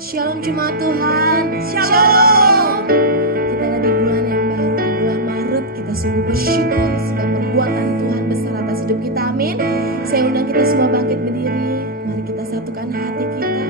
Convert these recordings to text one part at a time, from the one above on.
Shalom jemaat Tuhan. Shalom. Kita ada di bulan yang baru, di bulan Maret. Kita sungguh bersyukur sebab perbuatan Tuhan besar atas hidup kita. Amin. Saya undang kita semua bangkit berdiri. Mari kita satukan hati kita.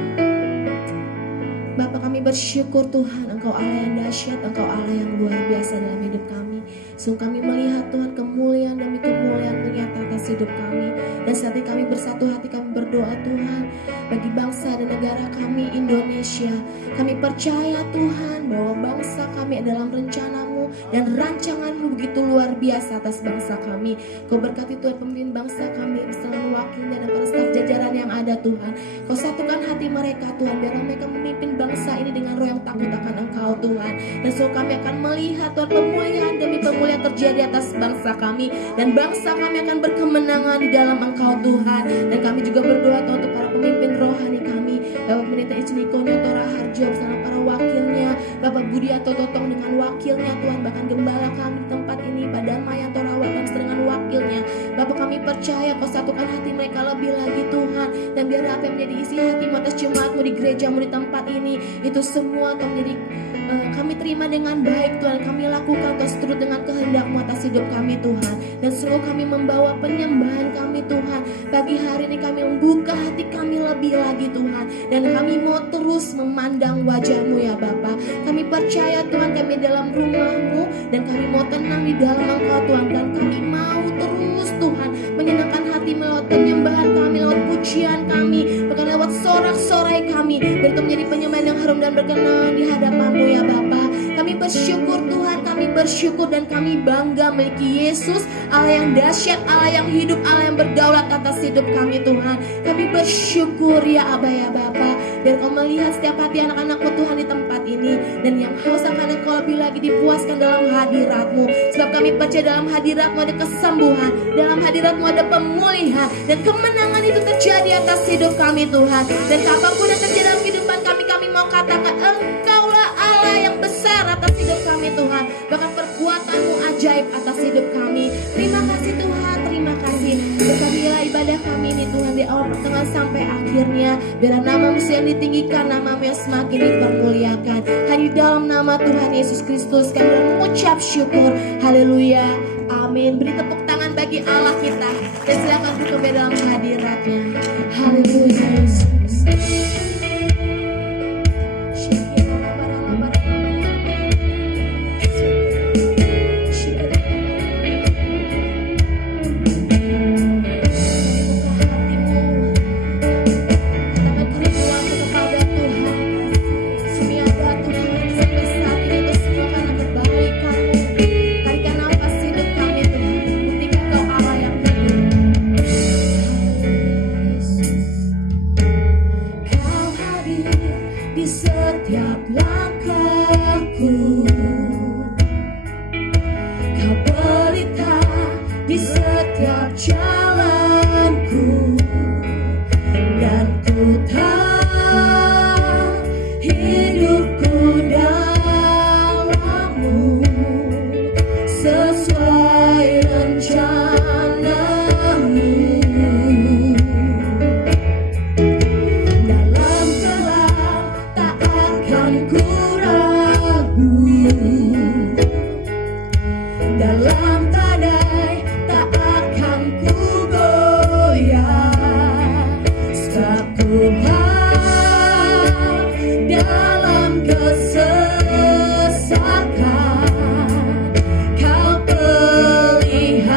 Bapa, kami bersyukur Tuhan, Engkau Allah yang dahsyat, Engkau Allah yang luar biasa dalam hidup kami. Sungguh kami melihat Tuhan kemuliaan demi kemuliaan ternyata atas hidup kami. Dan saat ini kami bersatu hati, kami berdoa Tuhan bagi bangsa dan negara kami Indonesia. Kami percaya Tuhan bahwa bangsa kami adalah rencana-Mu dan rancangan-Mu begitu luar biasa atas bangsa kami. Kau berkati Tuhan pemimpin bangsa kami bersama wakilnya dan para staf jajaran yang ada Tuhan. Kau satukan hati mereka Tuhan, biar mereka memimpin bangsa ini dengan roh yang takut akan Engkau Tuhan. Dan so kami akan melihat Tuhan pemulihan demi pemulihan terjadi atas bangsa kami, dan bangsa kami akan berkemenangan di dalam Engkau Tuhan. Dan kami juga berdoa Tuhan untuk para pemimpin rohani kami, Bapak Pendeta Ichniko Nyotora Harjo bersama para wakilnya, Bapak Budianto Totong dengan wakilnya Tuhan, bahkan gembala kami di tempat ini, Pak Danmayanto Rawatan dengan wakilnya. Bapak, kami percaya Kau satukan hati mereka lebih lagi Tuhan, dan biar apa yang menjadi isi hati-Mu atas jemaat-Mu di gereja-Mu di tempat ini, itu semua Tuhan menjadi kami terima dengan baik Tuhan. Kami lakukan Tuhan seturut dengan kehendak-Mu atas hidup kami Tuhan. Dan selalu kami membawa penyembahan kami Tuhan. Pagi hari ini kami membuka hati kami lebih lagi Tuhan, dan kami mau terus memandang wajah-Mu ya Bapa. Kami percaya Tuhan kami dalam rumah-Mu, dan kami mau tenang di dalam Engkau Tuhan. Dan kami mau terus Tuhan menyenangkan hati lewat penyembahan kami, lewat pujian kami, bahkan lewat sorak-sorai kami, biar itu menjadi penyembahan yang harum dan berkenan di hadapan-Mu ya Bapa. Kami bersyukur Tuhan, kami bersyukur dan kami bangga memiliki Yesus, Allah yang dahsyat, Allah yang hidup, Allah yang berdaulat atas hidup kami Tuhan. Kami bersyukur ya Aba ya Bapa, biar Kau melihat setiap hati anak-anak-Mu Tuhan di tempat ini, dan yang haus akan Engkau lebih lagi dipuaskan dalam hadirat-Mu. Sebab kami percaya dalam hadirat-Mu ada kesembuhan, dalam hadirat-Mu ada pemulihan, dan kemenangan itu terjadi atas hidup kami Tuhan. Dan apapun yang terjadi dalam kehidupan kami, kami mau katakan Engkaulah Allah yang besar atas hidup kami Tuhan. Bahkan perbuatan-Mu ajaib atas hidup kami. Terima kasih Tuhan, terima kasih. Berkatilah ibadah kami ini Tuhan, di awal pertengahan sampai akhirnya. Biar nama-Mu yang ditinggikan, nama-Mu yang semakin dipermuliakan. Hanya dalam nama Tuhan Yesus Kristus kami mengucap syukur. Haleluya, amin. Beri tepuk tangan bagi Allah kita, dan silakan duduk di dalam hadirat-Nya. Haleluya Yesus. Kau pelihara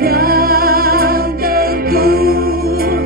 Dan teguh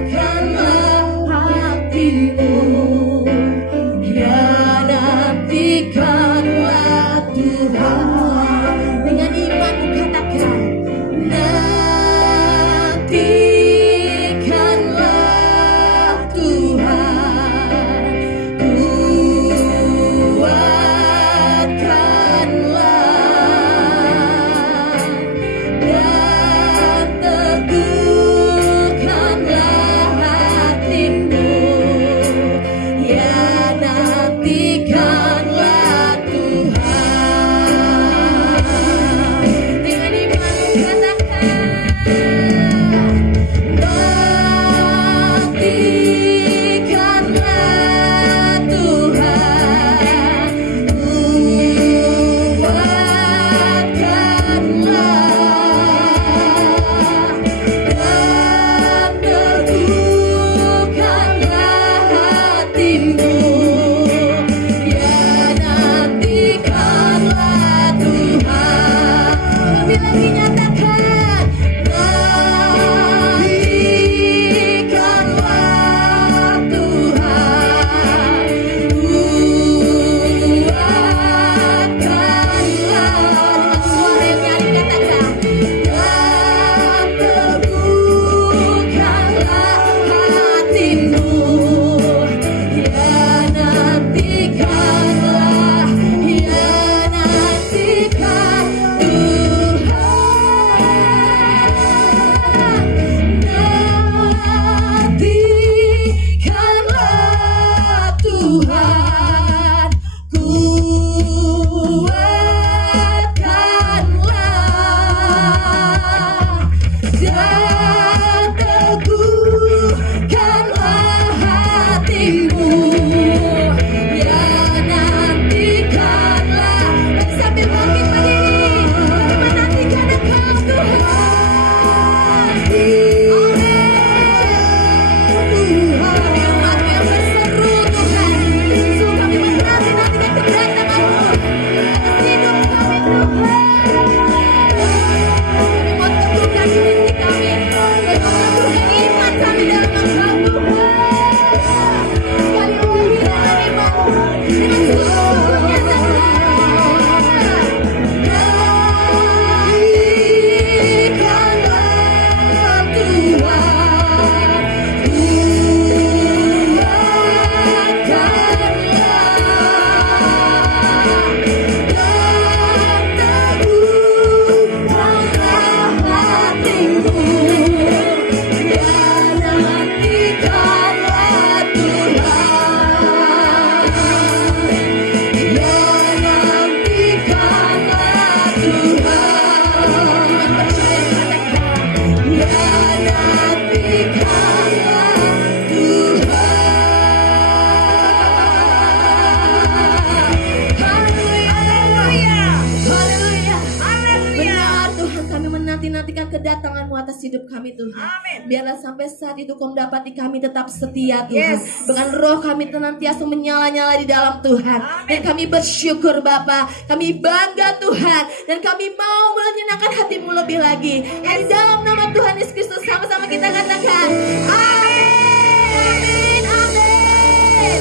Tuhan. Biarlah sampai saat itu Kau mendapati kami tetap setia Tuhan. Dengan roh kami senantiasa menyala-nyala di dalam Tuhan. Dan kami bersyukur Bapa, kami bangga Tuhan, dan kami mau menyenangkan hati-Mu lebih lagi. Yang di dalam nama Tuhan Yesus Kristus sama-sama kita katakan amin, amin.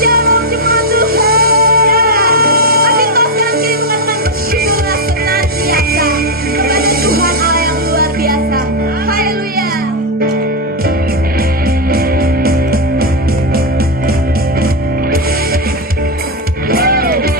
Shalom jemaat Tuhan. Bagi kau sekalian kini mengatakan bersyukurlah senantiasa kepada Tuhan Allah yang luar biasa. Haleluya. Haleluya.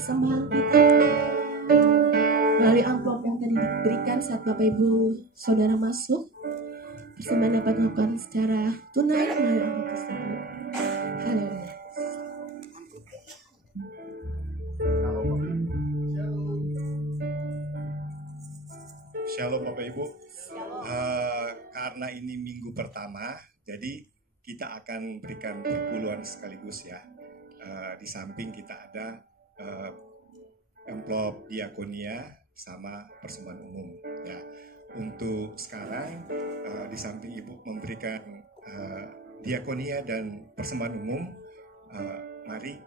persembahan kita. Melalui amplop yang tadi diberikan saat Bapak Ibu Saudara masuk, persembahan dapat dilakukan secara tunai melalui amplop tersebut. Haleluya. Shalom Bapak Ibu. Karena ini minggu pertama, jadi kita akan berikan perpuluhan sekaligus ya. Di samping kita ada amplop diakonia sama persembahan umum ya. Untuk sekarang di samping Ibu memberikan diakonia dan persembahan umum, mari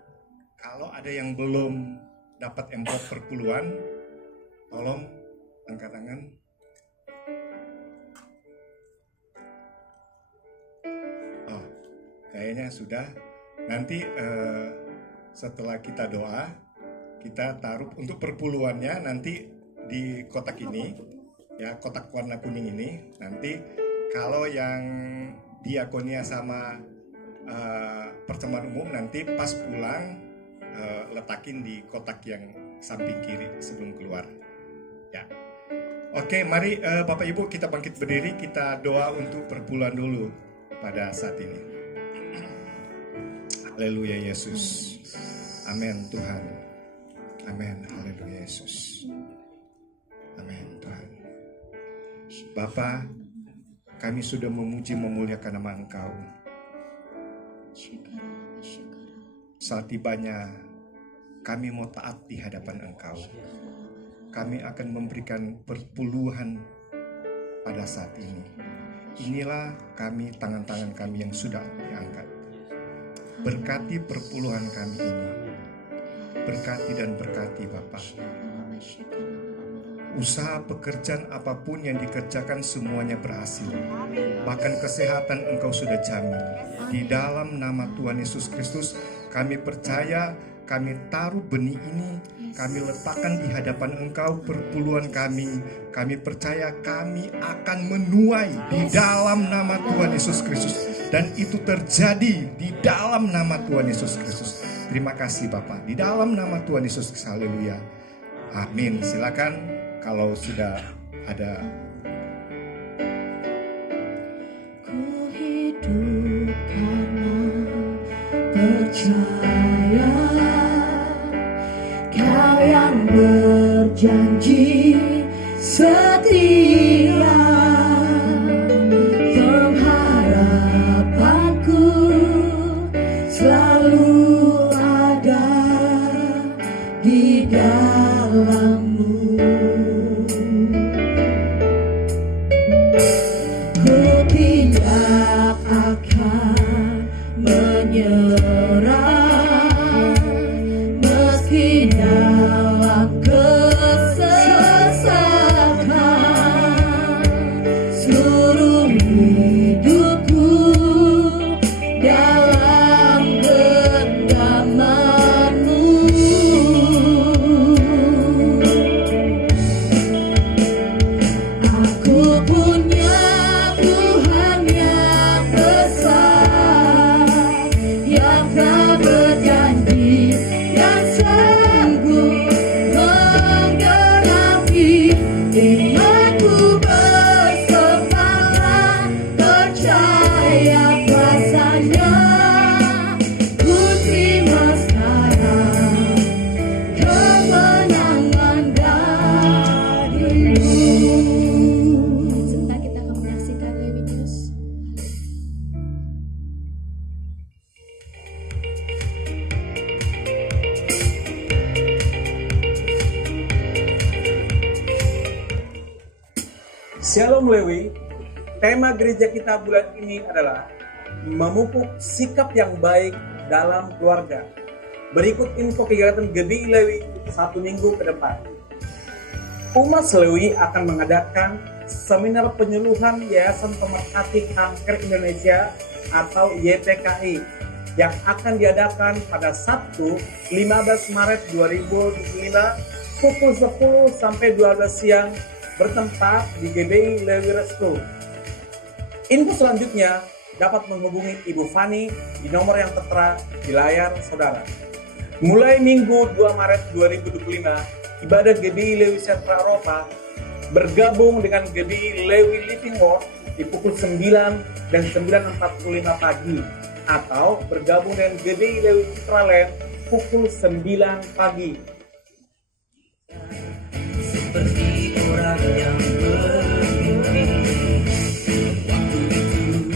kalau ada yang belum dapat amplop perpuluhan, tolong angkat tangan. Oh, kayaknya sudah. Nanti setelah kita doa, kita taruh untuk perpuluhannya nanti di kotak ini, ya, kotak warna kuning ini. Nanti kalau yang diakonia sama persembahan umum nanti pas pulang letakin di kotak yang samping kiri sebelum keluar. Ya. Oke, mari Bapak Ibu kita bangkit berdiri, kita doa untuk perpuluhan dulu pada saat ini. Haleluya Yesus. Amin Tuhan. Amin. Haleluya Yesus. Amin Tuhan. Bapa, kami sudah memuji memuliakan nama Engkau. Saat tibanya kami mau taat di hadapan Engkau. Kami akan memberikan perpuluhan pada saat ini. Inilah kami, tangan-tangan kami yang sudah diangkat. Berkati perpuluhan kami ini. Berkati dan berkati Bapa. Usaha pekerjaan apapun yang dikerjakan semuanya berhasil. Bahkan kesehatan Engkau sudah jamin. Di dalam nama Tuhan Yesus Kristus kami percaya, kami taruh benih ini, kami letakkan di hadapan Engkau perpuluhan kami. Kami percaya kami akan menuai di dalam nama Tuhan Yesus Kristus. Dan itu terjadi di dalam nama Tuhan Yesus Kristus. Terima kasih Bapak. Di dalam nama Tuhan Yesus Kristus. Haleluya. Amin. Silakan kalau sudah ada. Ku hidup karena percaya Kau yang berjanji setia, pengharapanku selalu ada di dalam-Mu. Ku tidak akan menyerah meski dalam kesesakan. Seluruh hidupku dalam genggaman-Mu. Aku punya Tuhan yang besar, yang tak berjanji dan sanggup menggenapi imanku bersemangat, percaya kuasanya. Ku terima sekarang kemenangan dari-Mu. Sebentar kita akan menyaksikan Leviticus. Shalom Lewi, tema gereja kita bulan ini adalah memupuk sikap yang baik dalam keluarga. Berikut info kegiatan GBI Lewi 1 minggu ke depan. Umat Lewi akan mengadakan seminar penyuluhan Yayasan Pemerhati Kanker Indonesia atau YPKI yang akan diadakan pada Sabtu 15 Maret 2025 pukul 10 sampai 12 siang bertempat di GBI Lewi Restu. Info selanjutnya dapat menghubungi Ibu Fani di nomor yang tertera di layar saudara. Mulai Minggu 2 Maret 2025, ibadah GBI Lewi Sentra Eropa bergabung dengan GBI Lewi Living Word di pukul 9 dan 9.45 pagi, atau bergabung dengan GBI Lewi Citraland pukul 9 pagi. Seperti orang yang bermimpi, waktu itu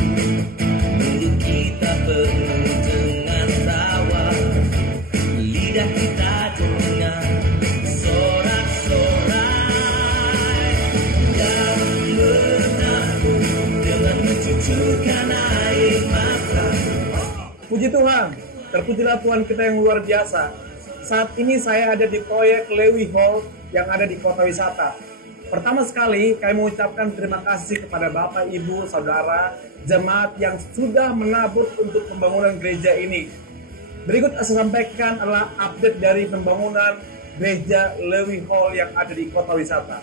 mulut kita penuh dengan tawa, lidah kita dengan sorak-sorai, dan menabur dengan mencucurkan air mata. Puji Tuhan, terpujilah Tuhan kita yang luar biasa. Saat ini saya ada di proyek Lewi Hall yang ada di Kota Wisata. Pertama sekali, kami mengucapkan terima kasih kepada Bapak, Ibu, Saudara, jemaat yang sudah menabur untuk pembangunan gereja ini. Berikut saya sampaikan adalah update dari pembangunan gereja Lewi Hall yang ada di Kota Wisata.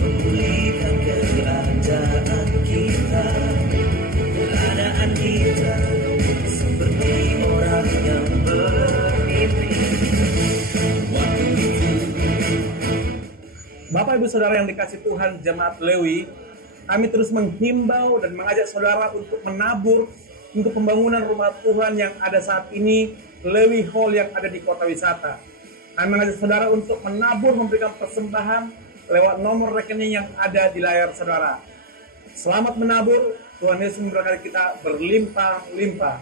Memulihkan kerajaan kita, keadaan kita seperti orang yang bermimpi. Waktu itu, Bapak, Ibu, Saudara yang dikasih Tuhan jemaat Lewi, kami terus menghimbau dan mengajak saudara untuk menabur untuk pembangunan rumah Tuhan yang ada saat ini, Lewi Hall yang ada di Kota Wisata. Kami mengajak saudara untuk menabur, memberikan persembahan lewat nomor rekening yang ada di layar saudara. Selamat menabur, Tuhan Yesus memberkati kita berlimpah-limpah.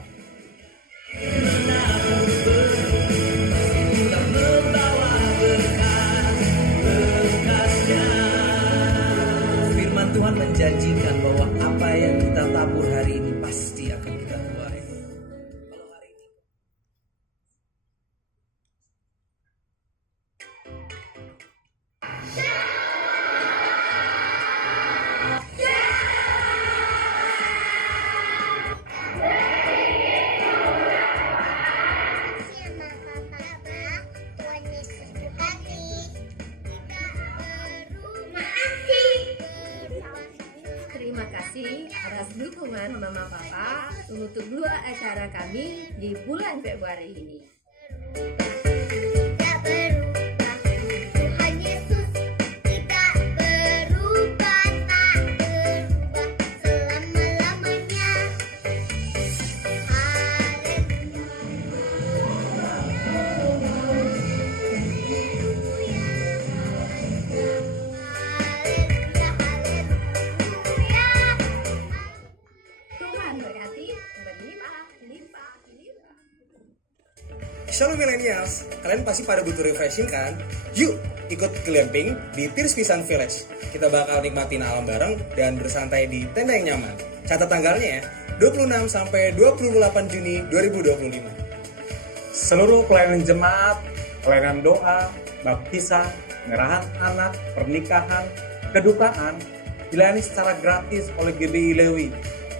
kita membawa berkas-berkasnya. Firman Tuhan menjanjikan bahwa apa yang kita tabur hari ini pasti akan kita tuai. Kalau hari ini Terima kasih atas dukungan Mama Papa untuk dua acara kami di bulan Februari ini. Tak berubah, Tuhan Yesus tidak berubah, tak berubah selama-lamanya. Tuhan berkati berlimpah-limpah. Shalom Millennials, kalian pasti pada butuh refreshing kan? Yuk, ikut glamping di Tears Pisan Village. Kita bakal nikmatin alam bareng dan bersantai di tenda yang nyaman. Catat tanggalnya ya, 26 sampai 28 Juni 2025. Seluruh pelayanan jemaat, pelayanan doa, baptisan, pengerahan anak, pernikahan, kedukaan dilayani secara gratis oleh GBI Lewi.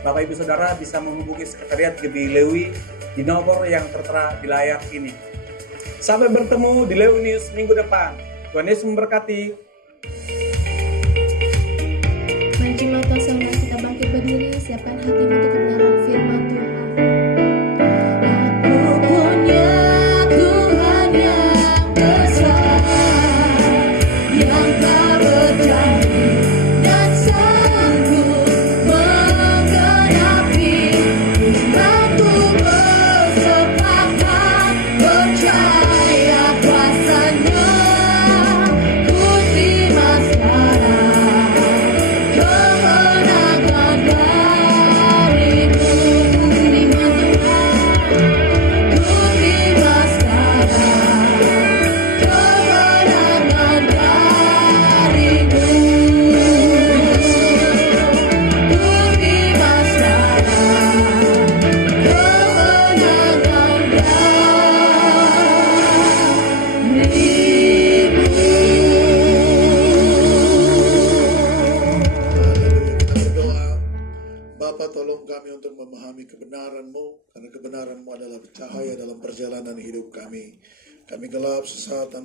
Bapak, Ibu, Saudara bisa menghubungi sekretariat GBI Lewi di nomor yang tertera di layar ini. Sampai bertemu di Lewi News minggu depan. Tuhan Yesus memberkati. Mari mata saudara kita bangkit berdiri, siapkan hati untuk kebenaran firman Tuhan. Aku punya Tuhan yang besar, yang tak berjanji dan sanggup menggenapi imanku, bersepakat percaya kuasanya. Ku terima sekarang kemenangan darimu. Terima Tuhan, ku terima sekarang kemenangan darimu. Ku terima sekarang kemenangan Kita berdoa, Bapa, tolong kami untuk memahami kebenaran-Mu, karena kebenaran-Mu adalah cahaya dalam perjalanan hidup kami. Kami gelap sesaat